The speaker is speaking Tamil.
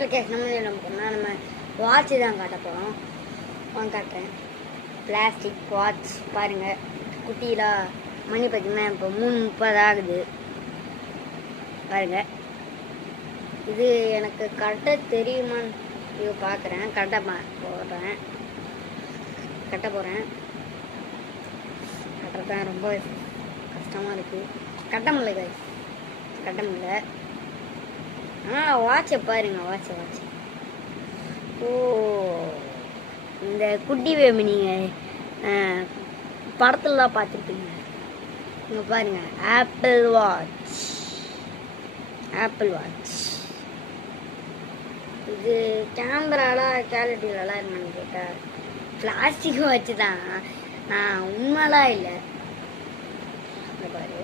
ஓகே நம்ம வாட்ச் தான் காட்ட போகிறோம். காட்டுறேன். பிளாஸ்டிக் வாட்ச் பாருங்கள். குட்டியில் மணி பார்த்திங்கன்னா இப்போ 3:30 ஆகுது பாருங்கள். இது எனக்கு கரெக்டாக தெரியுமான்னு இது பார்க்குறேன். கரெக்டாக கட்ட போகிறேன். கட்டுறதான் ரொம்ப கஷ்டமாக இருக்குது. கட்ட முடியல. வாட்சை பாருங்க. வாட்ச் ஓ, இந்த குட்டி பேபி நீங்கள் படத்துலலாம் பார்த்துருப்பீங்க. இங்கே பாருங்க, ஆப்பிள் வாட்ச். இது கேமராலாம் குவாலிட்டியிலலாம் என்னன்னு கேட்டால் பிளாஸ்டிக் வாட்ச் தான். உண்மைலாம் இல்லை. இந்த பாரு,